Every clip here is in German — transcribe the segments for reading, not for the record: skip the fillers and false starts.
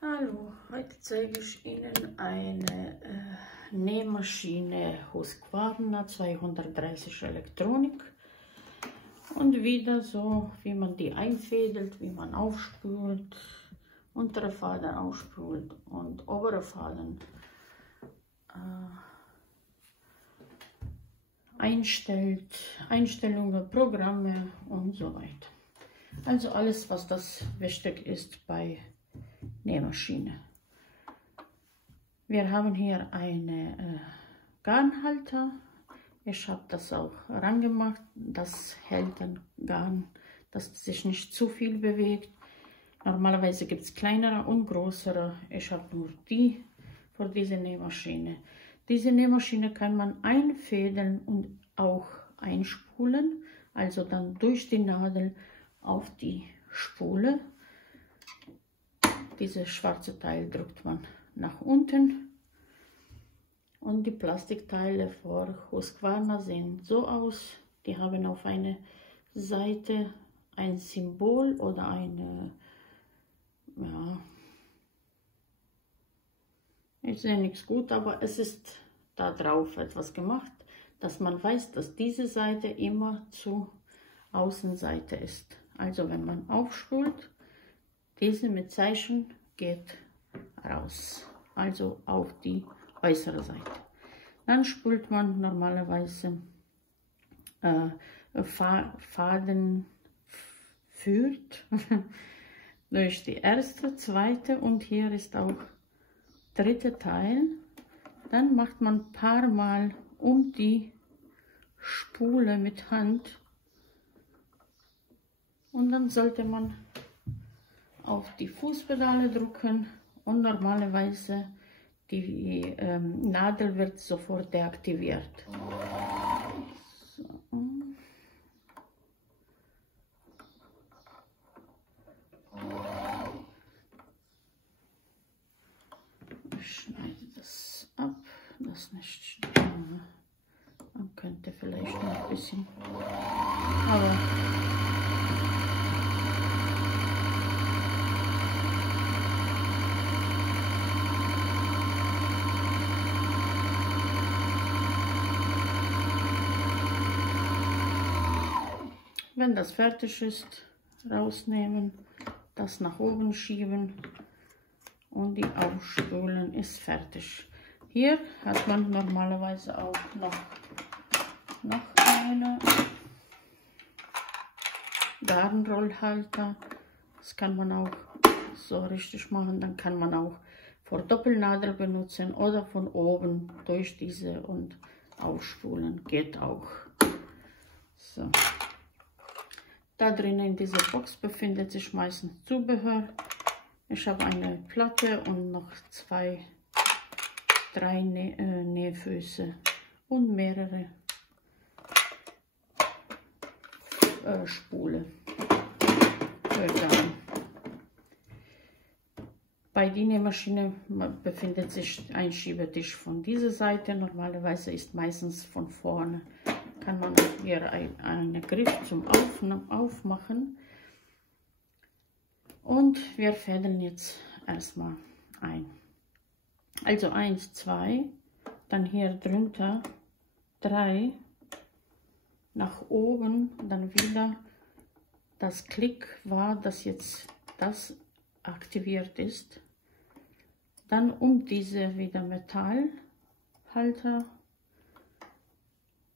Hallo, heute zeige ich Ihnen eine Nähmaschine Husqvarna 230 Elektronik und wieder so, wie man die einfädelt, wie man aufspült, untere Faden aufspült und obere Faden einstellt, Einstellungen, Programme und so weiter. Also alles, was das wichtig ist bei Nähmaschine. Wir haben hier eine Garnhalter. Ich habe das auch rangemacht. Das hält dann Garn, dass sich nicht zu viel bewegt. Normalerweise gibt es kleinere und größere. Ich habe nur die für diese Nähmaschine. Diese Nähmaschine kann man einfädeln und auch einspulen. Also dann durch die Nadel auf die Spule. Dieses schwarze Teil drückt man nach unten und die Plastikteile für Husqvarna sehen so aus. Die haben auf einer Seite ein Symbol oder eine, ja, ich sehe nichts gut, aber es ist da drauf etwas gemacht, dass man weiß, dass diese Seite immer zur Außenseite ist. Also wenn man aufspult, diese mit Zeichen geht raus, also auf die äußere Seite. Dann spult man normalerweise Faden führt durch die erste, zweite und hier ist auch dritte Teil. Dann macht man ein paar Mal um die Spule mit Hand und dann sollte man auf die Fußpedale drücken und normalerweise die Nadel wird sofort deaktiviert. So. Ich schneide das ab, das nicht. Man könnte vielleicht noch ein bisschen, aber wenn das fertig ist, rausnehmen, das nach oben schieben und die aufspülen ist fertig. Hier hat man normalerweise auch noch eine Garnrollhalter. Das kann man auch so richtig machen. Dann kann man auch für Doppelnadel benutzen oder von oben durch diese und aufspulen. Geht auch. So. Da drinnen in dieser Box befindet sich meistens Zubehör. Ich habe eine Platte und noch drei Nähfüße und mehrere Spule. Bei der Nähmaschine befindet sich ein Schiebetisch von dieser Seite. Normalerweise ist meistens von vorne. Kann man hier einen Griff zum Aufmachen. Und wir fädeln jetzt erstmal ein. Also 1, 2, dann hier drunter 3, nach oben, dann wieder das Klick war, dass jetzt das aktiviert ist. Dann um diese wieder Metallhalter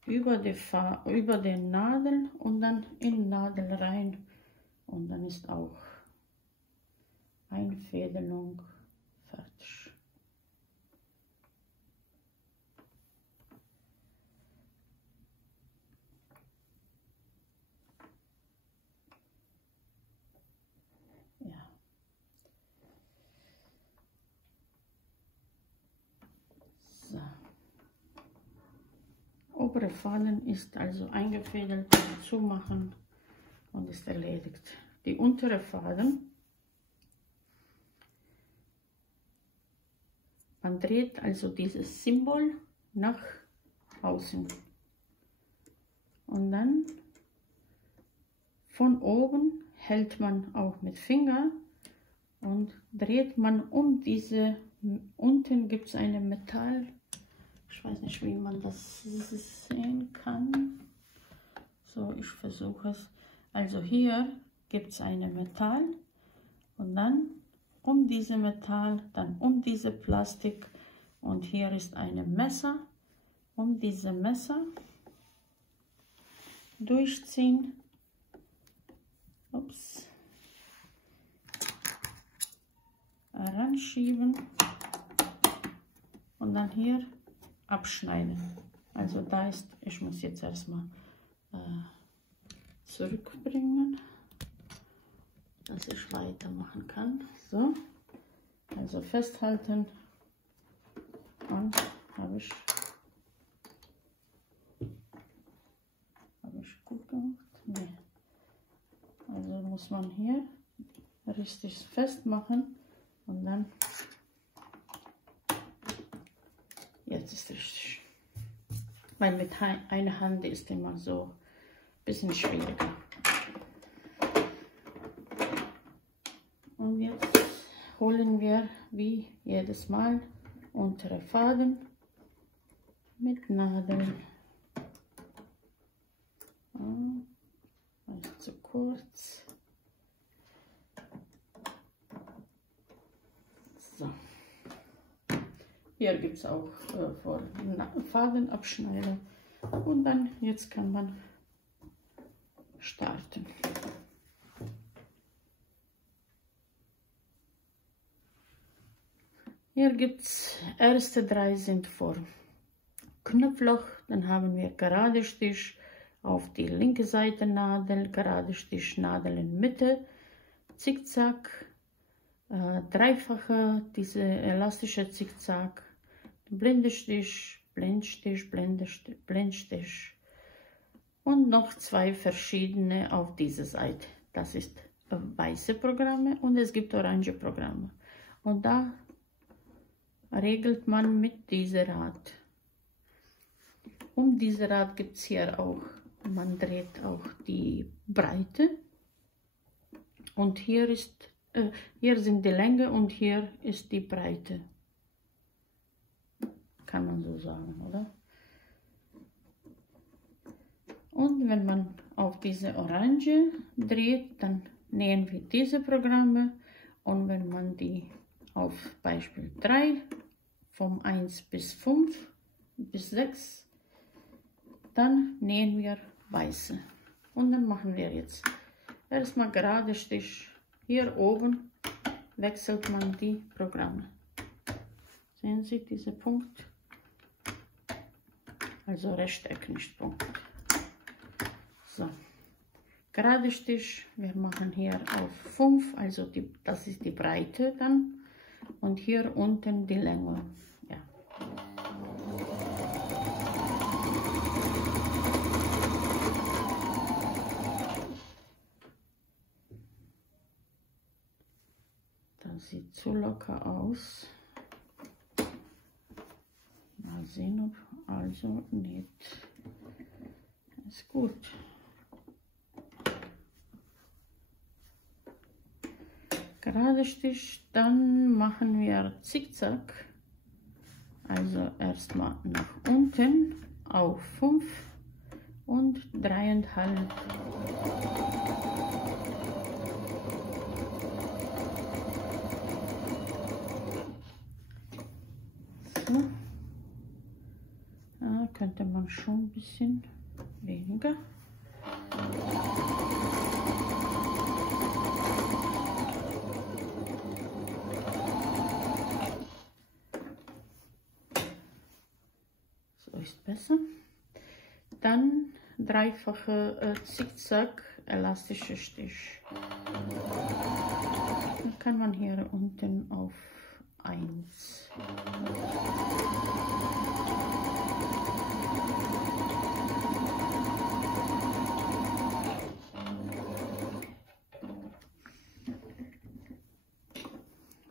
über den Nadel und dann in Nadel rein und dann ist auch Einfädelung fertig. Ja. So. Obere Faden ist also eingefädelt, zumachen und ist erledigt. Die untere Faden, man dreht also dieses Symbol nach außen und dann von oben hält man auch mit Finger und dreht man um diese, unten gibt es eine Metall, ich weiß nicht, wie man das sehen kann, so ich versuche es, also hier gibt es eine Metall und dann um diese Metall, dann um diese Plastik und hier ist eine Messer, um diese Messer durchziehen, ups, ranschieben und dann hier abschneiden. Also da ist, ich muss jetzt erstmal zurückbringen, dass ich weitermachen kann. So, also festhalten und habe ich gut gemacht? Nee. Also muss man hier richtig festmachen und dann, jetzt ist richtig, weil mit einer Hand ist immer so ein bisschen schwieriger. Und jetzt holen wir wie jedes Mal untere Faden mit Nadeln. Das ist zu kurz. So. Hier gibt es auch Fadenabschneider. Und dann, jetzt kann man starten. Hier gibt es, erste 3 sind vor Knopfloch, dann haben wir gerade Stich auf die linke Seite Nadel, gerade Stich, Nadel in Mitte, Zickzack, dreifache, diese elastische Zickzack, Blindestich, Blendstich, Blendstich und noch 2 verschiedene auf dieser Seite. Das ist weiße Programme und es gibt orange Programme. Und da regelt man mit diesem Rad. Um dieses Rad gibt es hier auch, man dreht auch die Breite und hier ist, hier sind die Länge und hier ist die Breite. Kann man so sagen, oder? Und wenn man auf diese Orange dreht, dann nähen wir diese Programme und wenn man die auf Beispiel 3 vom 1 bis 5 bis 6, dann nähen wir weiße. Und dann machen wir jetzt erstmal gerade Stich. Hier oben wechselt man die Programme. Sehen Sie diesen Punkt? Also Rechteck, nicht Punkt. So, gerade Stich. Wir machen hier auf 5, also das ist die Breite dann. Und hier unten die Länge. Ja. Das sieht zu locker aus. Mal sehen, ob also nicht. Ist gut. Gerade Stich, dann machen wir Zickzack. Also erstmal nach unten auf 5 und 3,5. So. Da könnte man schon ein bisschen weniger. So ist besser. Dann dreifache Zickzack, elastische Stich. Dann kann man hier unten auf 1.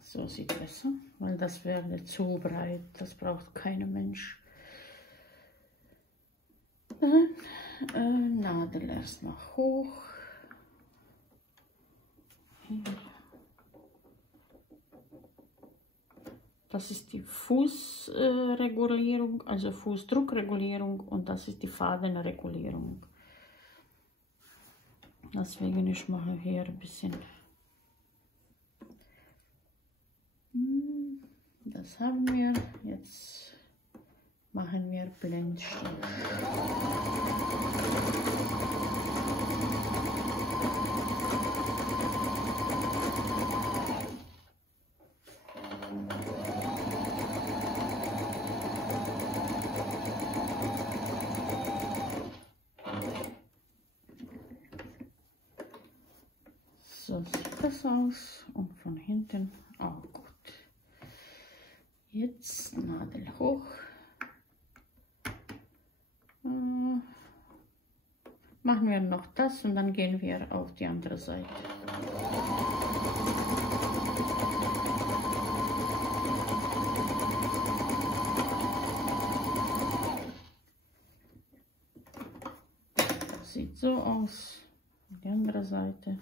So sieht besser, weil das wäre zu breit, das braucht kein Mensch. Dann Nadel erstmal hoch. Hier. Das ist die Fußregulierung, also Fußdruckregulierung, und das ist die Fadenregulierung. Deswegen ich mache hier ein bisschen. Das haben wir. Jetzt machen wir Blendstich. So sieht das aus und von hinten auch gut. Jetzt Nadel hoch. Machen wir noch das und dann gehen wir auf die andere Seite. Sieht so aus. Die andere Seite.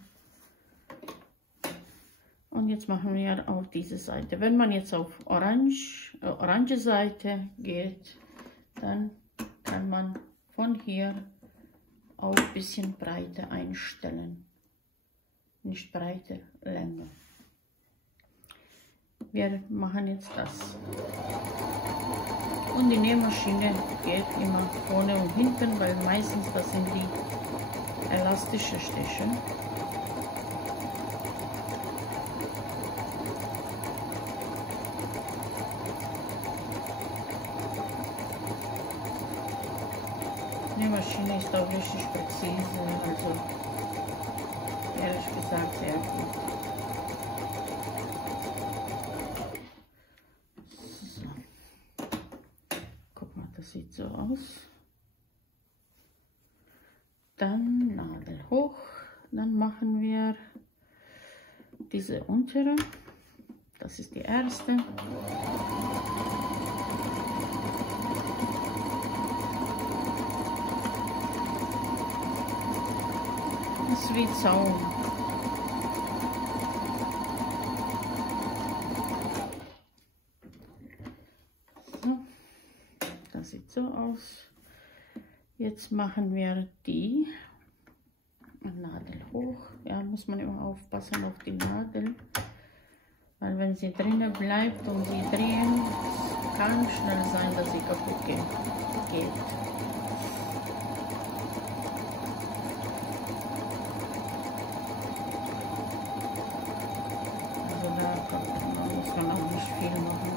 Und jetzt machen wir auf diese Seite. Wenn man jetzt auf orange Seite geht, dann kann man von hier auch ein bisschen Breite einstellen. Nicht Breite, Länge. Wir machen jetzt das. Und die Nähmaschine geht immer vorne und hinten, weil meistens das sind die elastischen Stiche. Die Maschine ist auch richtig präzise, also ehrlich gesagt sehr gut. So. Guck mal, das sieht so aus. Dann Nadel hoch, dann machen wir diese untere, das ist die erste. Das ist wie Zaun. So, das sieht so aus. Jetzt machen wir die Nadel hoch. Ja, muss man immer aufpassen auf die Nadel, weil wenn sie drinnen bleibt und sie drehen, kann schnell sein, dass sie kaputt geht. Muss man auch nicht viel machen.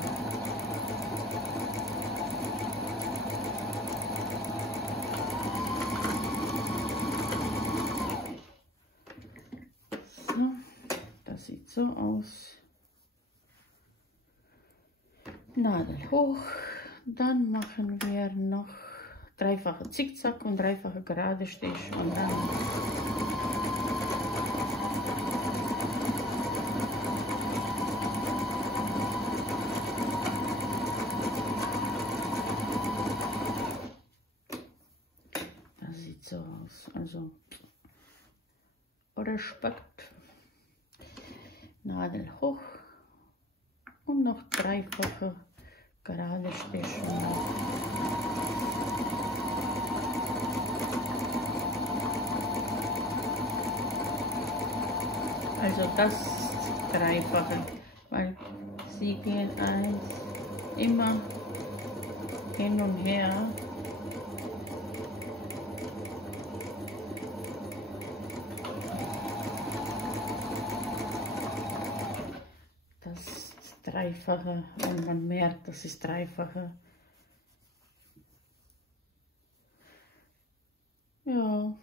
So, das sieht so aus. Nadel hoch. Dann machen wir noch dreifache Zickzack und dreifache gerade Stich und dann so aus, also Respekt. Nadel hoch und noch dreifache gerade Stiche. Also das dreifache, weil sie gehen immer hin und her. Dreifache, und man merkt, das ist dreifache. Ja,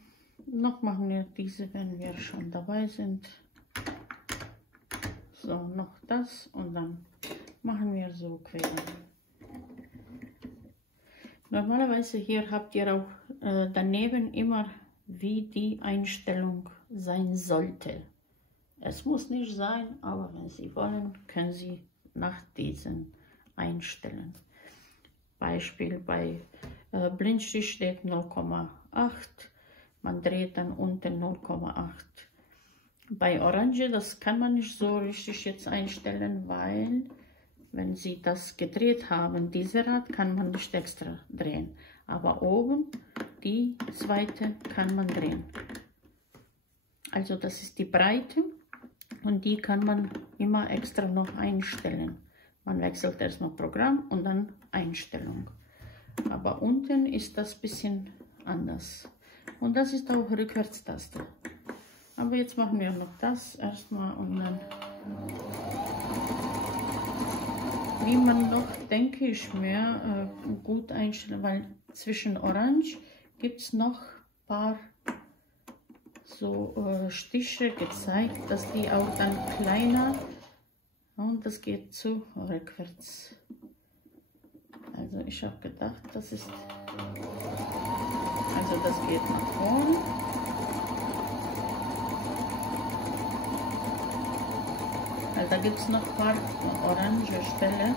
noch machen wir diese, wenn wir schon dabei sind. So, noch das und dann machen wir so quer. Normalerweise hier habt ihr auch daneben immer, wie die Einstellung sein sollte. Es muss nicht sein, aber wenn Sie wollen, können Sie nach diesen einstellen. Beispiel bei Blindstich steht 0,8, man dreht dann unten 0,8. Bei Orange, das kann man nicht so richtig jetzt einstellen, weil wenn Sie das gedreht haben, diese Rad kann man nicht extra drehen. Aber oben, die zweite kann man drehen. Also das ist die Breite und die kann man immer extra noch einstellen. Man wechselt erstmal Programm und dann Einstellung. Aber unten ist das ein bisschen anders. Und das ist auch Rückwärtstaste. Aber jetzt machen wir noch das erstmal und dann, wie man noch, denke ich mir, gut einstellen, weil zwischen Orange gibt es noch ein paar so Stiche gezeigt, dass die auch dann kleiner, und das geht zu rückwärts. Also ich habe gedacht, das ist, also das geht nach vorne. Also da gibt es noch ein paar orange Stellen.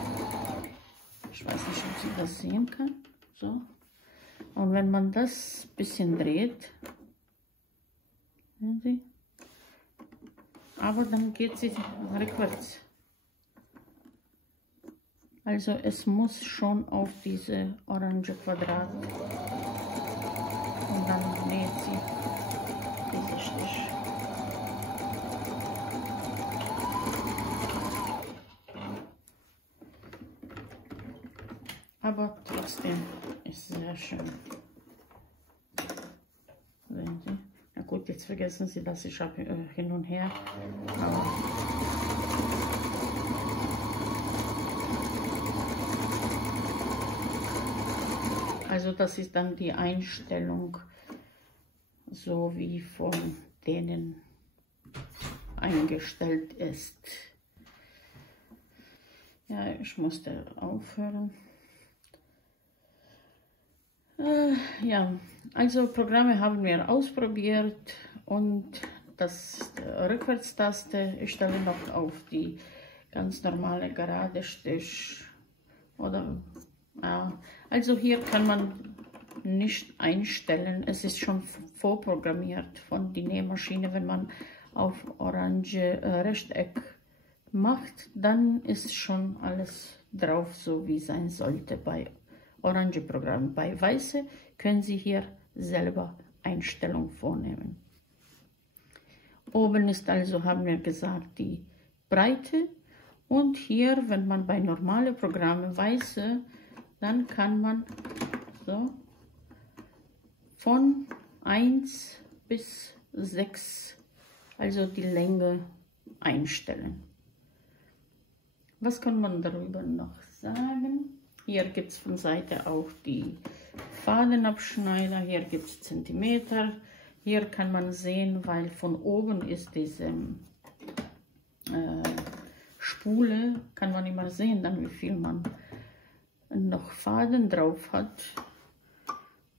Ich weiß nicht, ob Sie das sehen kann. So. Und wenn man das ein bisschen dreht, sehen Sie, aber dann geht sie rückwärts. Also es muss schon auf diese orange Quadrat. Und dann näht sie diese Stich. Aber trotzdem ist sehr schön. Sehen Sie? Na gut, jetzt vergessen Sie, dass ich habe hin und her. Also das ist dann die Einstellung, so wie von denen eingestellt ist. Ja, ich musste aufhören. Ja, also Programme haben wir ausprobiert und das Rückwärtstaste, ich stelle noch auf die ganz normale gerade Stich oder also hier kann man nicht einstellen, es ist schon vorprogrammiert von der Nähmaschine. Wenn man auf orange Rechteck macht, dann ist schon alles drauf, so wie sein sollte bei orange Programm. Bei weiße können Sie hier selber Einstellungen vornehmen. Oben ist also, haben wir gesagt, die Breite und hier, wenn man bei normalen Programmen weiße, dann kann man so von 1 bis 6, also die Länge einstellen. Was kann man darüber noch sagen? Hier gibt es von Seite auch die Fadenabschneider, hier gibt es Zentimeter. Hier kann man sehen, weil von oben ist diese Spule, kann man immer sehen, dann wie viel man noch Faden drauf hat.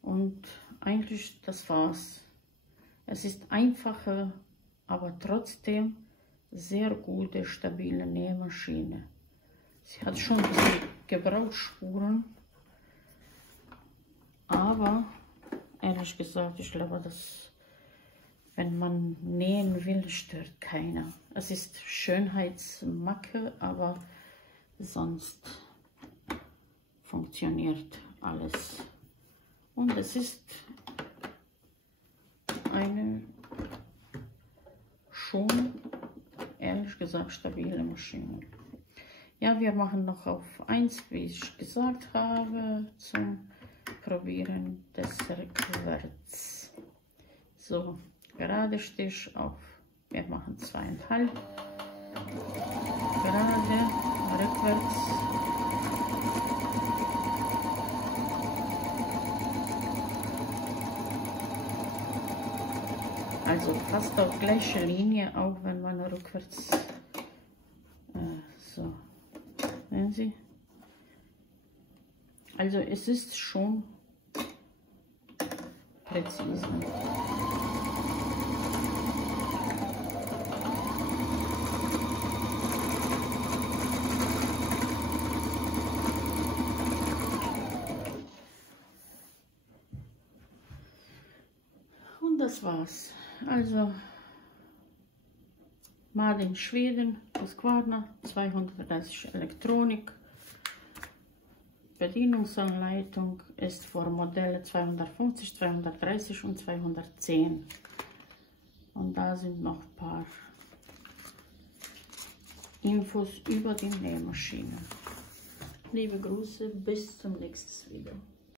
Und eigentlich das war's. Es ist einfache, aber trotzdem sehr gute, stabile Nähmaschine. Sie hat schon ein bisschen Gebrauchsspuren, aber ehrlich gesagt, ich glaube, dass wenn man nähen will, stört keiner. Es ist Schönheitsmacke, aber sonst funktioniert alles. Und es ist eine schon, ehrlich gesagt, stabile Maschine. Ja, wir machen noch auf 1, wie ich gesagt habe, zum Probieren des Rückwärts. So, gerade Stich auf, wir machen 2,5. Gerade, rückwärts. Also fast auf gleiche Linie, auch wenn man rückwärts so. Sehen Sie? Also es ist schon präzise. Und das war's. Also Made in Schweden, Husqvarna, 230 Elektronik. Bedienungsanleitung ist für Modelle 250, 230 und 210. Und da sind noch ein paar Infos über die Nähmaschine. Liebe Grüße, bis zum nächsten Video.